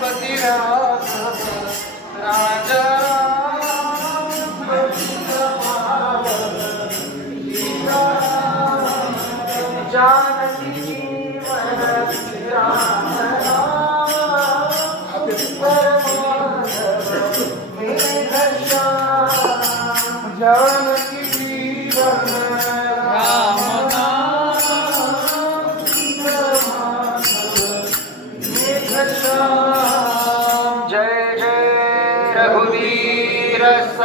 पती राघव राजा राम पतित पावन सीताराम जानकी जीवन राम राम सुंदर माधव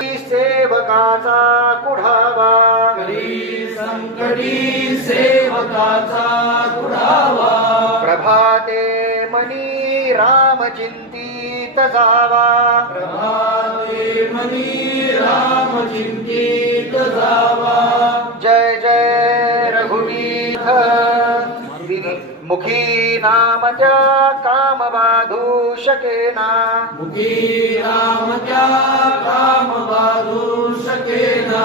सेवकाचा कुढावा. करी संकटी सेवकाचा कुढावा. प्रभाते मनी राम चिंतित जावा. प्रभाते मनी राम चिंतित जावा. जय जय मुखी नामच्या कामबाधू शकेना मुखी राम त्या काम बाधू शकेना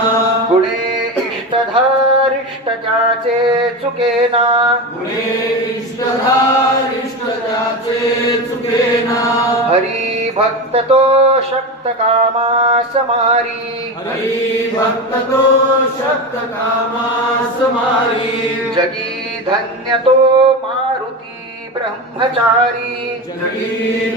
गुणे इष्टधारिष्ट ज्याचे चुकेना. गुणे इष्टधारिष्ट त्याचे चुकेना. हरी भक्त तो शक्त कामा समारी. हरी भक्त तो शक्त कामास मारी जगी धन्य तो मारुती ब्रह्मचारी। जगी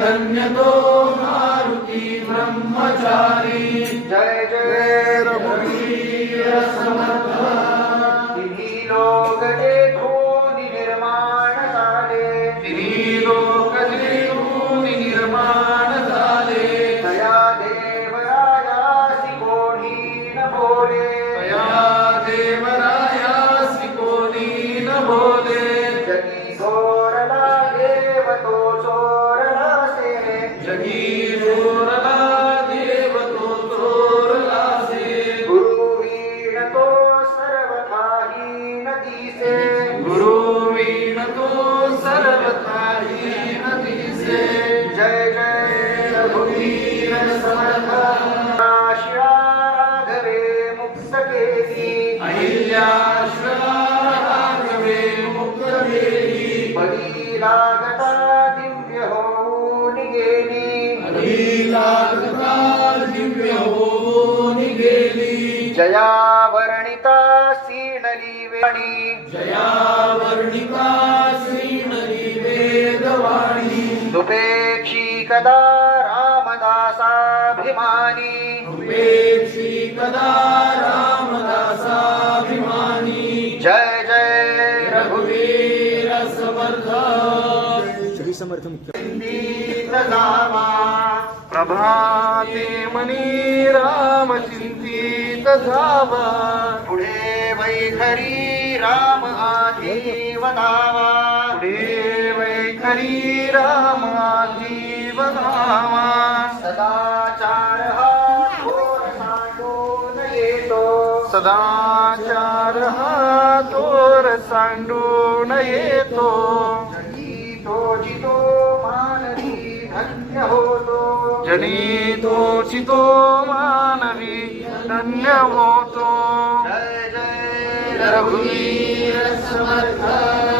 दुपेक्षी कदा रामदासाभिमानी। उपेक्षी कदा रामदासाभिमानी। जय जय रघुवीर समर्थ श्री समर्थ प्रभाते मनी राम चिंतित जावा पुढे वैखरी राम आधी वदावा पुढे वैखरी राम आजीव धावा सदाचार हा थोर सांडून येतो सदाचार हा तोर सांडून येतो. तो जितो मानवी धन्य होतो जनी तोचितो मानवी धन्य होतो. जय जय रघुवीर समर्थ.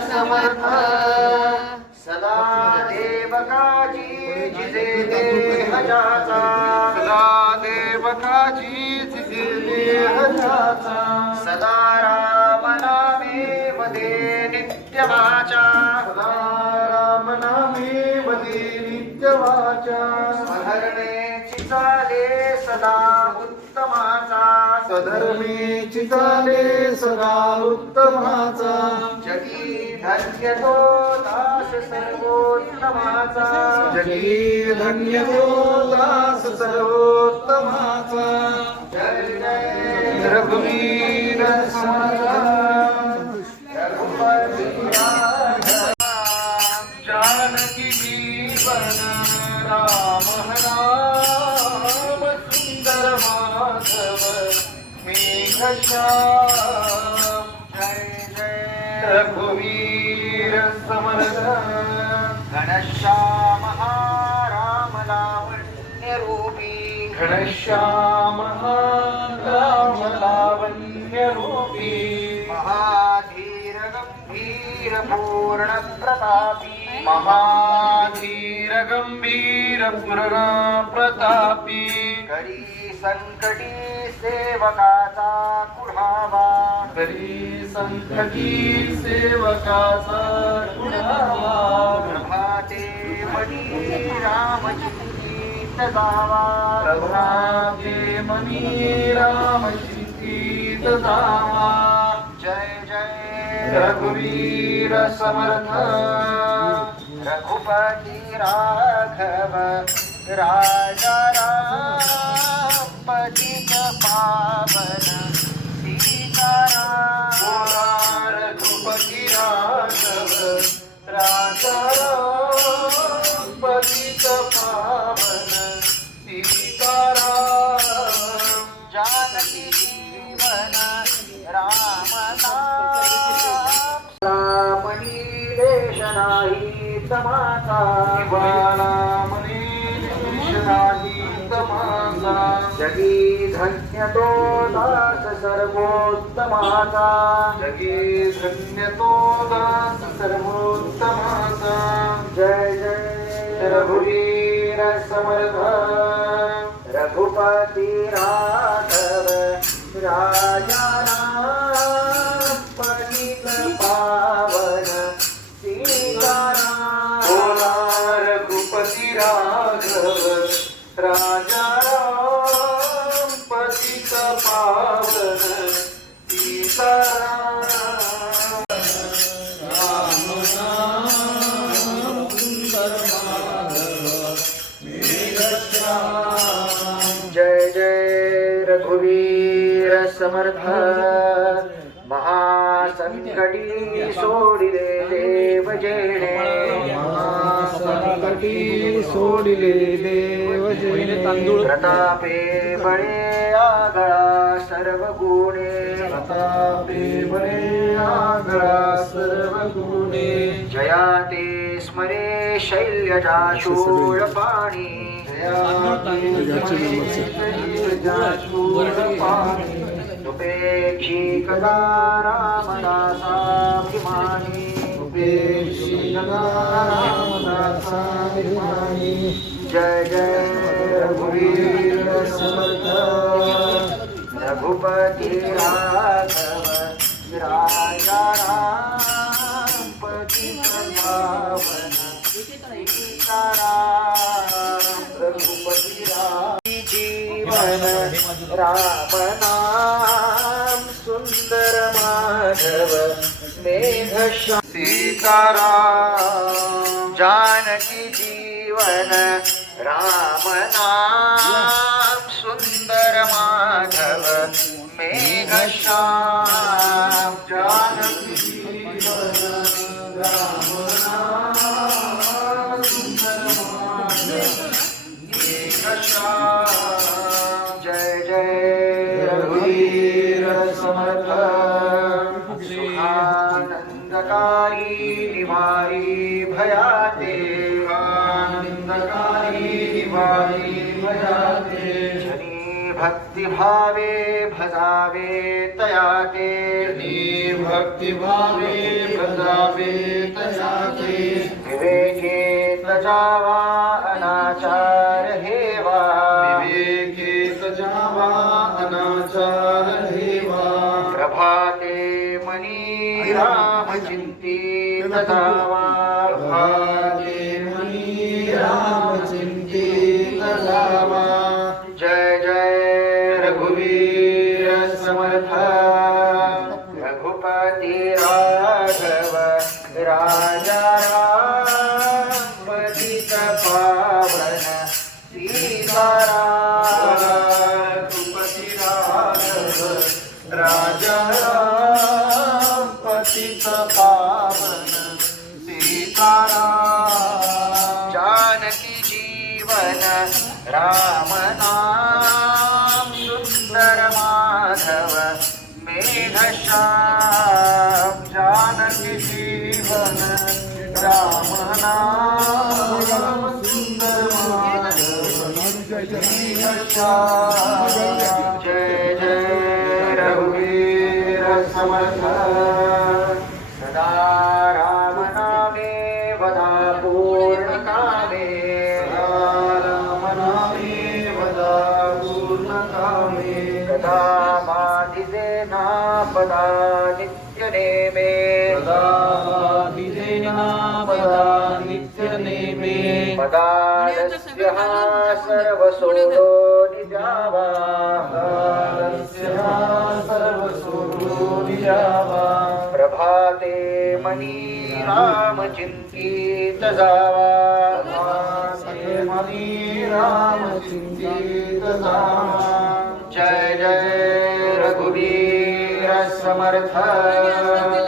समर्थ सदा देवकाजी जिजे देह सदा देवकाची जिथे देह सदा राम नामे मध्ये नित्य सदा स्मरणेची चाले सदा उत्तमाचा. सधर्मेची चाले सदा उत्तमाचा. जगी धन्य तो दास सर्वोत्तमाचा. जगी धन्य तो दास सर्वोत्तमाचा. जय जय रघुवीर समर्थ रघुवीर समर्थ घनश्याम राम लावण्य रूपी घनश्याम राम लावण्य रूपी महाधीर गंभीर पूर्ण प्रतापी महाधीर गंभीर पूर्ण प्रतापी करी संकटी सेवकाचा कुढावा. करी संकटी सेवकाचा कुणावा प्रभाते मणी रामचिंतित जावा प्रभाते मनी राम चिंतित जावा जय जय रघुवीर समर्थ. रघुपती राघव राजा राम पावन सीताराम रघुपती राघव राजा राम पावन सीताराम जानकी जीवन राम जगी धन्य तो दास सर्वोत्तमाचा जगे धन्य तो दास सर्वोत्तमाचा जय जय। रघुवीर समर्थ रघुपती राघव राजा पावन समर्थ महासंकटी सोडिले देव जेणे संकटी सोडिले देव तांदूळ प्रतापे बळे आगळा सर्व गुणे प्रतापे बळे आगळा सर्व गुणे जया ते स्मरे शैल्यजा शूळ पाणी. तुपेक्षी कदा रामदासाभिमानी जय जय रघुवीर समर्थ रघुपति राघव राजा राम पतित रघुपति राम जीवन माधव मेघ सीताराम जानकी जीवन राम नाम सुंदर माधव मेघ श्याम जनी भक्ती भावे भजावे तयाते। भक्ती भावे भजावे तयाते। विवेके तजावा अनाचार हेवा। विवेके सजावा ज्ञानाचा हेवा। प्रभाते मनी राम राजा राम पतित पावन सीताराम जानकी जीवन राम नाम सुंदर माधव मेघश्याम. जानकी जीवन राम नाम सुंदर माधव मेघश्याम. नापदा नित्य नेमे सदा पदा नित्यनेमे पदारस्य हा सर्वसोडो निजावा कालस्य सर्वसुरो निजावा। प्रभाते मनी राम चिंतित जावा। मनी राम चिंतित जावा। जय जय रघुवीर समर्थ